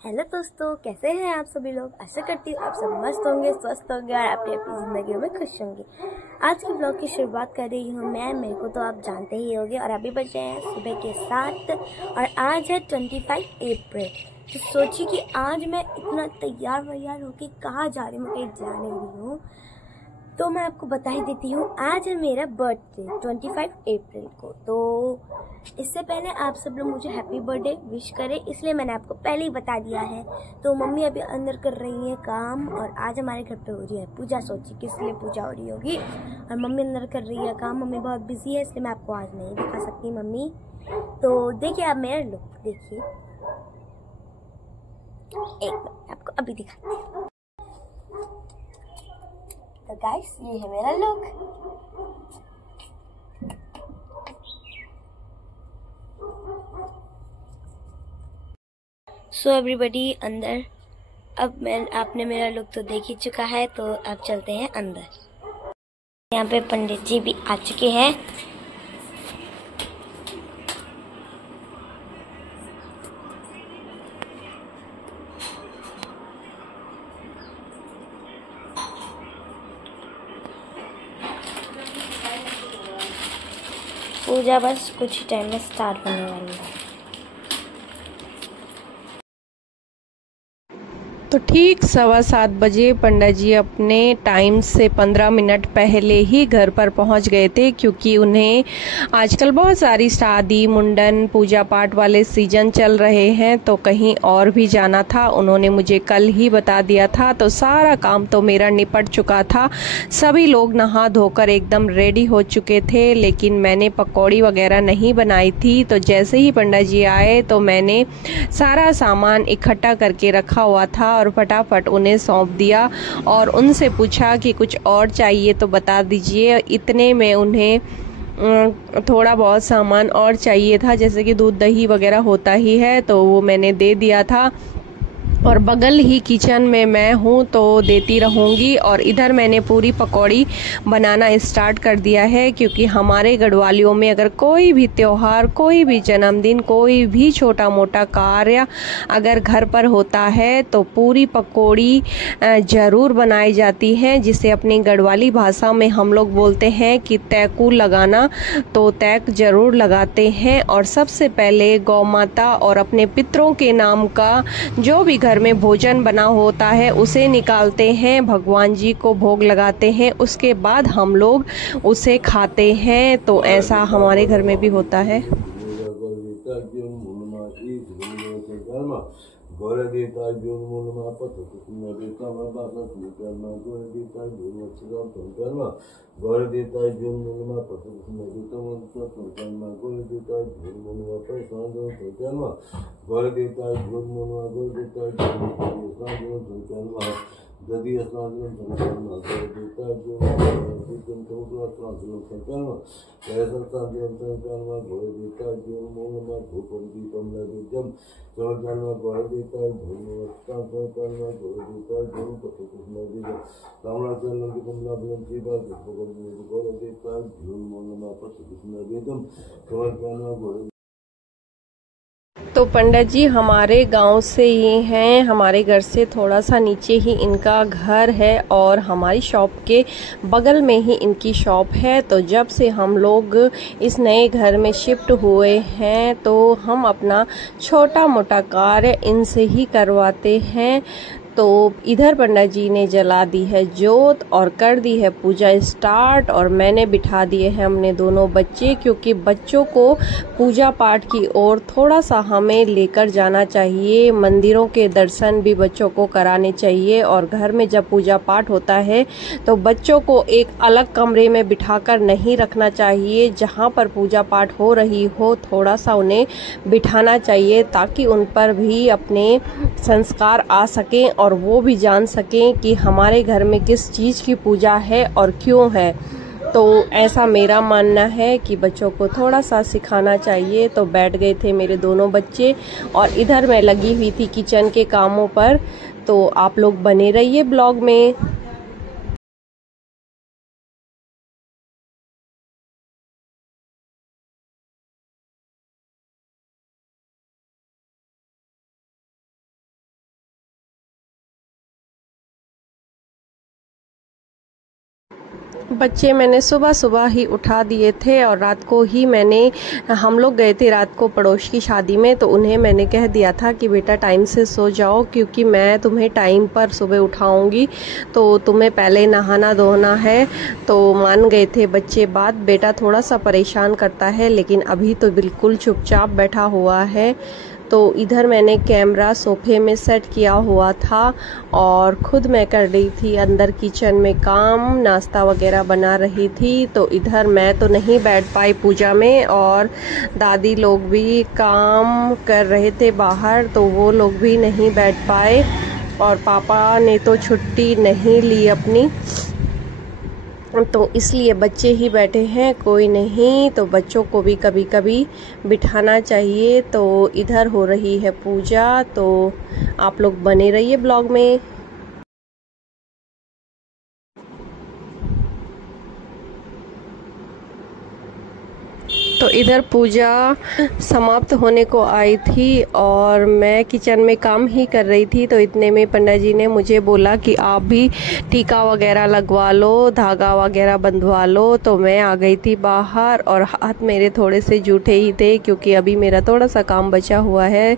Hello दोस्तों, कैसे हैं आप सभी लोग। आशा करती हूँ आप सब मस्त होंगे, स्वस्थ होंगे और अपनी अपनी ज़िंदगी में खुश होंगे। आज की ब्लॉग की शुरुआत कर रही हूँ मैं। मेरे को तो आप जानते ही होंगे और अभी बजे हैं सुबह के 7 और आज है 25 अप्रैल। तो सोचिए कि आज मैं इतना तैयार वैयार होके कहाँ जा रही हूँ, कहीं जा नहीं रही हूँ। तो मैं आपको बता ही देती हूँ, आज है मेरा बर्थडे 25 अप्रैल को। तो इससे पहले आप सब लोग मुझे हैप्पी बर्थडे विश करें, इसलिए मैंने आपको पहले ही बता दिया है। तो मम्मी अभी अंदर कर रही है काम और आज हमारे घर पे हो रही है पूजा। सोची किस लिए पूजा हो रही होगी और मम्मी अंदर कर रही है काम। मम्मी बहुत बिजी है, इसलिए मैं आपको आज नहीं दिखा सकती मम्मी। तो देखिए आप मेरा लुक देखिए, एक मिनट आपको अभी दिखाती हूँ। तो गाइस ये है मेरा लुक। सो एवरीबडी अंदर। अब आपने मेरा लुक तो देख ही चुका है, तो अब चलते हैं अंदर। यहाँ पे पंडित जी भी आ चुके हैं। पूजा बस कुछ ही टाइम में स्टार्ट होने वाली है। तो ठीक 7:15 बजे पंडित जी अपने टाइम से 15 मिनट पहले ही घर पर पहुंच गए थे, क्योंकि उन्हें आजकल बहुत सारी शादी, मुंडन, पूजा पाठ वाले सीजन चल रहे हैं, तो कहीं और भी जाना था। उन्होंने मुझे कल ही बता दिया था, तो सारा काम तो मेरा निपट चुका था। सभी लोग नहा धोकर एकदम रेडी हो चुके थे, लेकिन मैंने पकौड़ी वगैरह नहीं बनाई थी। तो जैसे ही पंडित जी आए तो मैंने सारा सामान इकट्ठा करके रखा हुआ था और फटाफट उन्हें सौंप दिया और उनसे पूछा कि कुछ और चाहिए तो बता दीजिए। इतने में उन्हें थोड़ा बहुत सामान और चाहिए था, जैसे कि दूध दही वगैरह होता ही है, तो वो मैंने दे दिया था। और बगल ही किचन में मैं हूँ तो देती रहूँगी। और इधर मैंने पूरी पकौड़ी बनाना स्टार्ट कर दिया है, क्योंकि हमारे गढ़वालियों में अगर कोई भी त्योहार, कोई भी जन्मदिन, कोई भी छोटा मोटा कार्य अगर घर पर होता है तो पूरी पकौड़ी ज़रूर बनाई जाती है, जिसे अपनी गढ़वाली भाषा में हम लोग बोलते हैं कि तैकू लगाना। तो तैक ज़रूर लगाते हैं और सबसे पहले गौ माता और अपने पितरों के नाम का जो भी घर में भोजन बना होता है उसे निकालते हैं, भगवान जी को भोग लगाते हैं, उसके बाद हम लोग उसे खाते हैं। तो ऐसा हमारे घर में भी होता है। Jadi asnadım tanışma, dediler ki bizim topraklar tanışma, kayasar tanışma, dediler ki onunla bhukundi pamla dijam, sorganla dediler tanışma, dediler bhukundi dijam, tamlaçanla pamla dijam, bhukundi dediler onunla patukuna dijam, sorganla तो पंडित जी हमारे गांव से ही हैं, हमारे घर से थोड़ा सा नीचे ही इनका घर है और हमारी शॉप के बगल में ही इनकी शॉप है। तो जब से हम लोग इस नए घर में शिफ्ट हुए हैं तो हम अपना छोटा मोटा कार्य इनसे ही करवाते हैं। तो इधर पंडित जी ने जला दी है जोत और कर दी है पूजा स्टार्ट, और मैंने बिठा दिए हैं हमने दोनों बच्चे, क्योंकि बच्चों को पूजा पाठ की ओर थोड़ा सा हमें लेकर जाना चाहिए। मंदिरों के दर्शन भी बच्चों को कराने चाहिए और घर में जब पूजा पाठ होता है तो बच्चों को एक अलग कमरे में बिठाकर नहीं रखना चाहिए। जहाँ पर पूजा पाठ हो रही हो थोड़ा सा उन्हें बिठाना चाहिए, ताकि उन पर भी अपने संस्कार आ सकें और वो भी जान सकें कि हमारे घर में किस चीज़ की पूजा है और क्यों है। तो ऐसा मेरा मानना है कि बच्चों को थोड़ा सा सिखाना चाहिए। तो बैठ गए थे मेरे दोनों बच्चे और इधर मैं लगी हुई थी किचन के कामों पर। तो आप लोग बने रहिए ब्लॉग में। बच्चे मैंने सुबह सुबह ही उठा दिए थे और रात को ही हम लोग गए थे रात को पड़ोस की शादी में, तो उन्हें मैंने कह दिया था कि बेटा टाइम से सो जाओ, क्योंकि मैं तुम्हें टाइम पर सुबह उठाऊंगी, तो तुम्हें पहले नहाना धोना है। तो मान गए थे बच्चे बात। बेटा थोड़ा सा परेशान करता है, लेकिन अभी तो बिल्कुल चुपचाप बैठा हुआ है। तो इधर मैंने कैमरा सोफे में सेट किया हुआ था और खुद मैं कर रही थी अंदर किचन में काम, नाश्ता वगैरह बना रही थी। तो इधर मैं तो नहीं बैठ पाई पूजा में, और दादी लोग भी काम कर रहे थे बाहर, तो वो लोग भी नहीं बैठ पाए। और पापा ने तो छुट्टी नहीं ली अपनी, तो इसलिए बच्चे ही बैठे हैं, कोई नहीं। तो बच्चों को भी कभी कभी बिठाना चाहिए। तो इधर हो रही है पूजा, तो आप लोग बने रहिए ब्लॉग में। तो इधर पूजा समाप्त होने को आई थी और मैं किचन में काम ही कर रही थी। तो इतने में पंडित जी ने मुझे बोला कि आप भी टीका वगैरह लगवा लो, धागा वगैरह बंधवा लो। तो मैं आ गई थी बाहर और हाथ मेरे थोड़े से जूठे ही थे, क्योंकि अभी मेरा थोड़ा सा काम बचा हुआ है।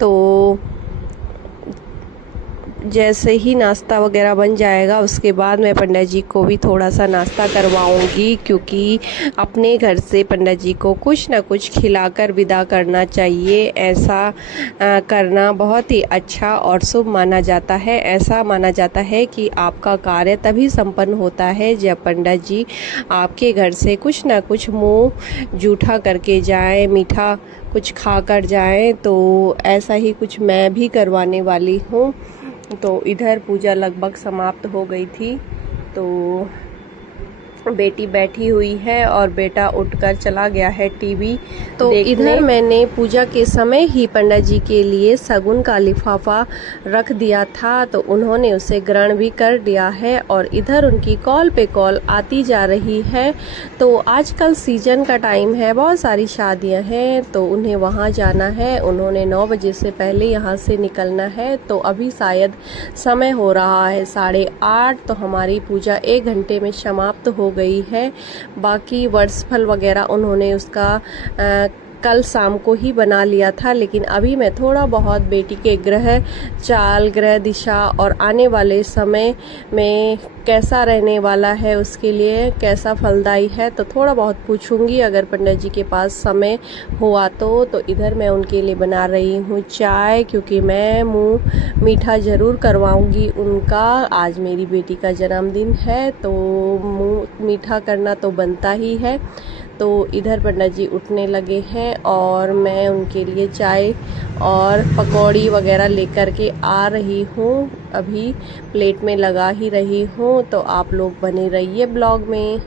तो जैसे ही नाश्ता वगैरह बन जाएगा उसके बाद मैं पंडित जी को भी थोड़ा सा नाश्ता करवाऊंगी, क्योंकि अपने घर से पंडित जी को कुछ ना कुछ खिलाकर विदा करना चाहिए। ऐसा करना बहुत ही अच्छा और शुभ माना जाता है। ऐसा माना जाता है कि आपका कार्य तभी संपन्न होता है जब पंडित जी आपके घर से कुछ ना कुछ मुंह जूठा करके जाएं, मीठा कुछ खा कर जाएं। तो ऐसा ही कुछ मैं भी करवाने वाली हूँ। तो इधर पूजा लगभग समाप्त हो गई थी। तो बेटी बैठी हुई है और बेटा उठकर चला गया है टीवी। तो इधर मैंने पूजा के समय ही पंडित जी के लिए शगुन का लिफाफा रख दिया था, तो उन्होंने उसे ग्रहण भी कर दिया है। और इधर उनकी कॉल पे कॉल आती जा रही है। तो आजकल सीजन का टाइम है, बहुत सारी शादियां हैं, तो उन्हें वहां जाना है। उन्होंने 9 बजे से पहले यहाँ से निकलना है। तो अभी शायद समय हो रहा है 8:30। तो हमारी पूजा 1 घंटे में समाप्त हो गई है। बाकी वर्षफल वगैरह उन्होंने उसका कल शाम को ही बना लिया था, लेकिन अभी मैं थोड़ा बहुत बेटी के ग्रह चाल, ग्रह दिशा और आने वाले समय में कैसा रहने वाला है, उसके लिए कैसा फलदायी है, तो थोड़ा बहुत पूछूंगी अगर पंडित जी के पास समय हुआ तो इधर मैं उनके लिए बना रही हूँ चाय, क्योंकि मैं मुंह मीठा जरूर करवाऊंगी उनका। आज मेरी बेटी का जन्मदिन है, तो मुंह मीठा करना तो बनता ही है। तो इधर पंडित जी उठने लगे हैं और मैं उनके लिए चाय और पकौड़ी वगैरह लेकर के आ रही हूँ। अभी प्लेट में लगा ही रही हूँ। तो आप लोग बने रहिए ब्लॉग में।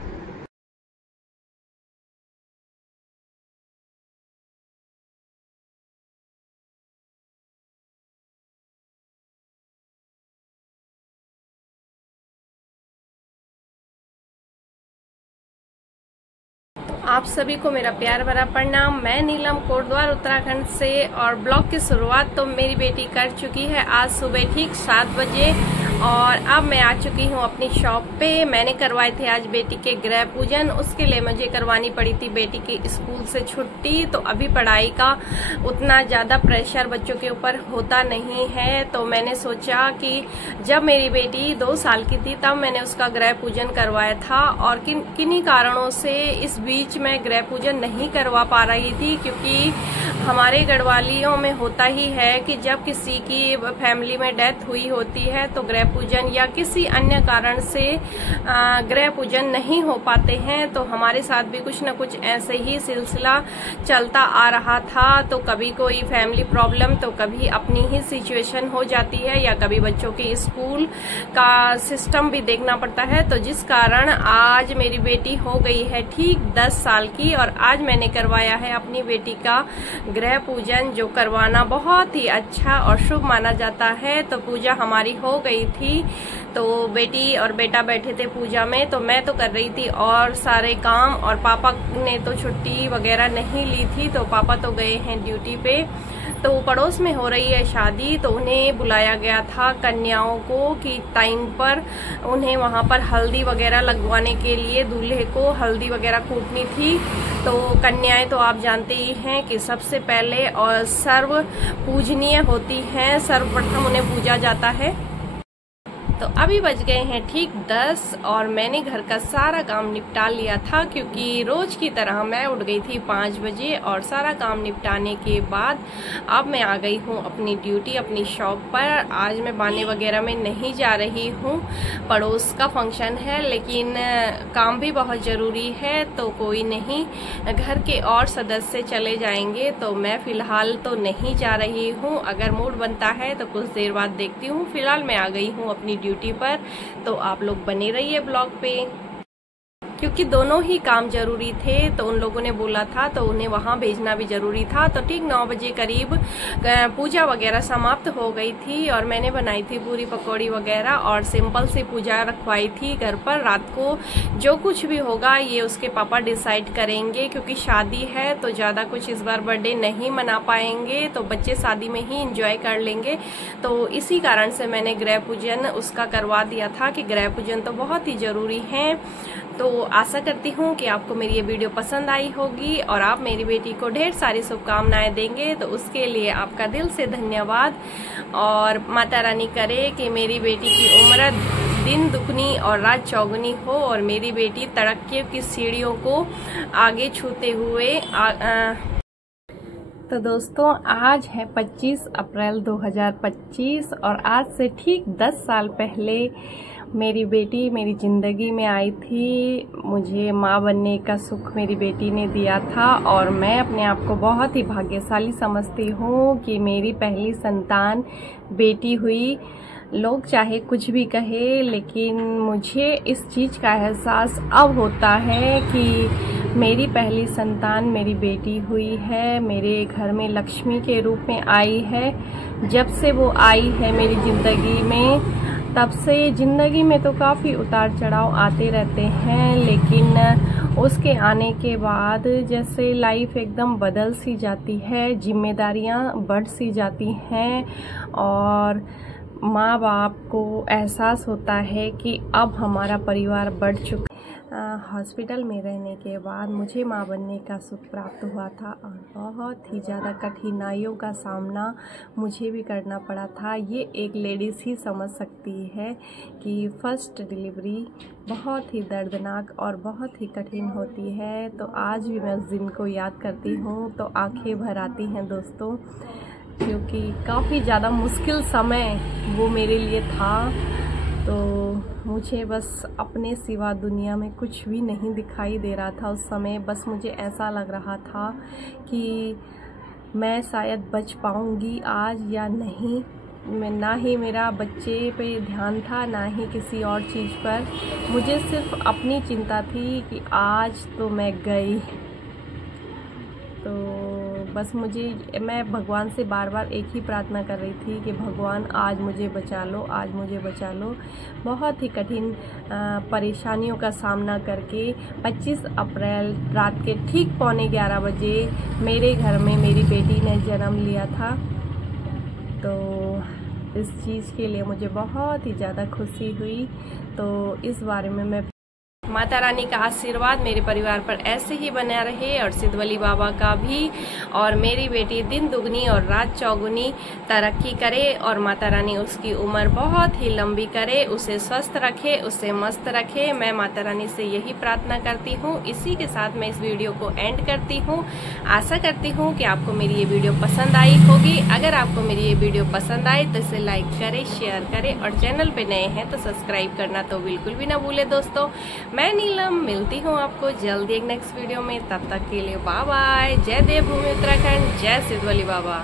आप सभी को मेरा प्यार भरा प्रणाम। मैं नीलम कोटद्वार उत्तराखंड से, और ब्लॉग की शुरुआत तो मेरी बेटी कर चुकी है आज सुबह ठीक 7 बजे। और अब मैं आ चुकी हूँ अपनी शॉप पे। मैंने करवाए थे आज बेटी के गृह पूजन, उसके लिए मुझे करवानी पड़ी थी बेटी की स्कूल से छुट्टी। तो अभी पढ़ाई का उतना ज्यादा प्रेशर बच्चों के ऊपर होता नहीं है, तो मैंने सोचा कि जब मेरी बेटी 2 साल की थी तब मैंने उसका गृह पूजन करवाया था, और किन्हीं कारणों से इस बीच मैं गृह पूजन नहीं करवा पा रही थी, क्योंकि हमारे गढ़वालियों में होता ही है कि जब किसी की फैमिली में डेथ हुई होती है तो गृह पूजन या किसी अन्य कारण से गृह पूजन नहीं हो पाते हैं। तो हमारे साथ भी कुछ न कुछ ऐसे ही सिलसिला चलता आ रहा था। तो कभी कोई फैमिली प्रॉब्लम, तो कभी अपनी ही सिचुएशन हो जाती है, या कभी बच्चों के स्कूल का सिस्टम भी देखना पड़ता है। तो जिस कारण आज मेरी बेटी हो गई है ठीक 10 साल की, और आज मैंने करवाया है अपनी बेटी का गृह पूजन, जो करवाना बहुत ही अच्छा और शुभ माना जाता है। तो पूजा हमारी हो गई थी। तो बेटी और बेटा बैठे थे पूजा में, तो मैं तो कर रही थी और सारे काम, और पापा ने तो छुट्टी वगैरह नहीं ली थी, तो पापा तो गए हैं ड्यूटी पे। तो पड़ोस में हो रही है शादी, तो उन्हें बुलाया गया था कन्याओं को कि टाइम पर उन्हें वहां पर हल्दी वगैरह लगवाने के लिए दूल्हे को हल्दी वगैरह कूटनी थी। तो कन्याएं तो आप जानते ही हैं कि सबसे पहले और सर्व पूजनीय होती हैं, सर्वप्रथम उन्हें पूजा जाता है। तो अभी बज गए हैं ठीक 10 और मैंने घर का सारा काम निपटा लिया था, क्योंकि रोज की तरह मैं उठ गई थी 5 बजे और सारा काम निपटाने के बाद अब मैं आ गई हूँ अपनी ड्यूटी, अपनी शॉप पर। आज मैं बाने वगैरह में नहीं जा रही हूँ, पड़ोस का फंक्शन है, लेकिन काम भी बहुत ज़रूरी है तो कोई नहीं, घर के और सदस्य चले जाएंगे, तो मैं फ़िलहाल तो नहीं जा रही हूँ। अगर मूड बनता है तो कुछ देर बाद देखती हूँ। फिलहाल मैं आ गई हूँ अपनी ड्यूटी पर, तो आप लोग बने रहिए ब्लॉग पे, क्योंकि दोनों ही काम जरूरी थे। तो उन लोगों ने बोला था तो उन्हें वहां भेजना भी जरूरी था। तो ठीक 9 बजे करीब पूजा वगैरह समाप्त हो गई थी और मैंने बनाई थी पूरी पकौड़ी वगैरह और सिंपल सी पूजा रखवाई थी घर पर। रात को जो कुछ भी होगा ये उसके पापा डिसाइड करेंगे, क्योंकि शादी है तो ज़्यादा कुछ इस बार बर्थडे नहीं मना पाएंगे, तो बच्चे शादी में ही इंजॉय कर लेंगे। तो इसी कारण से मैंने गृह पूजन उसका करवा दिया था कि गृह पूजन तो बहुत ही ज़रूरी है। तो आशा करती हूँ कि आपको मेरी ये वीडियो पसंद आई होगी और आप मेरी बेटी को ढेर सारी शुभकामनाएं देंगे, तो उसके लिए आपका दिल से धन्यवाद। और माता रानी करे कि मेरी बेटी की उम्र दिन दुगनी और रात चौगुनी हो और मेरी बेटी तरक्की की सीढ़ियों को आगे छूते हुए तो दोस्तों आज है 25 अप्रैल 2025 और आज से ठीक 10 साल पहले मेरी बेटी मेरी ज़िंदगी में आई थी। मुझे माँ बनने का सुख मेरी बेटी ने दिया था और मैं अपने आप को बहुत ही भाग्यशाली समझती हूँ कि मेरी पहली संतान बेटी हुई। लोग चाहे कुछ भी कहे, लेकिन मुझे इस चीज़ का एहसास अब होता है कि मेरी पहली संतान मेरी बेटी हुई है, मेरे घर में लक्ष्मी के रूप में आई है। जब से वो आई है मेरी ज़िंदगी में, तब से ज़िंदगी में तो काफ़ी उतार चढ़ाव आते रहते हैं, लेकिन उसके आने के बाद जैसे लाइफ एकदम बदल सी जाती है, जिम्मेदारियां बढ़ सी जाती हैं और माँ बाप को एहसास होता है कि अब हमारा परिवार बढ़ चुका। हॉस्पिटल में रहने के बाद मुझे माँ बनने का सुख प्राप्त हुआ था और बहुत ही ज़्यादा कठिनाइयों का सामना मुझे भी करना पड़ा था। ये एक लेडीज़ ही समझ सकती है कि फर्स्ट डिलीवरी बहुत ही दर्दनाक और बहुत ही कठिन होती है। तो आज भी मैं उस दिन को याद करती हूँ तो आंखें भर आती हैं दोस्तों, क्योंकि काफ़ी ज़्यादा मुश्किल समय वो मेरे लिए था। तो मुझे बस अपने सिवा दुनिया में कुछ भी नहीं दिखाई दे रहा था उस समय। बस मुझे ऐसा लग रहा था कि मैं शायद बच पाऊंगी आज या नहीं। मैं ना ही मेरा बच्चे पे ध्यान था ना ही किसी और चीज़ पर, मुझे सिर्फ अपनी चिंता थी कि आज तो मैं गई। तो बस मैं भगवान से बार बार एक ही प्रार्थना कर रही थी कि भगवान आज मुझे बचा लो, आज मुझे बचा लो। बहुत ही कठिन परेशानियों का सामना करके 25 अप्रैल रात के ठीक 11:15 बजे मेरे घर में मेरी बेटी ने जन्म लिया था। तो इस चीज़ के लिए मुझे बहुत ही ज़्यादा खुशी हुई। तो इस बारे में मैं माता रानी का आशीर्वाद मेरे परिवार पर ऐसे ही बना रहे और सिद्धवली बाबा का भी, और मेरी बेटी दिन दुगनी और रात चौगुनी तरक्की करे और माता रानी उसकी उम्र बहुत ही लंबी करे, उसे स्वस्थ रखे, उसे मस्त रखे। मैं माता रानी से यही प्रार्थना करती हूँ। इसी के साथ मैं इस वीडियो को एंड करती हूँ। आशा करती हूँ कि आपको मेरी ये वीडियो पसंद आई होगी। अगर आपको मेरी ये वीडियो पसंद आए तो इसे लाइक करें, शेयर करें और चैनल पे नए हैं तो सब्सक्राइब करना तो बिल्कुल भी ना भूले दोस्तों। मैं नीलम मिलती हूँ आपको जल्दी एक नेक्स्ट वीडियो में। तब तक के लिए बाय बाय। जय देवभूमि उत्तराखंड, जय सिद्धवली बाबा।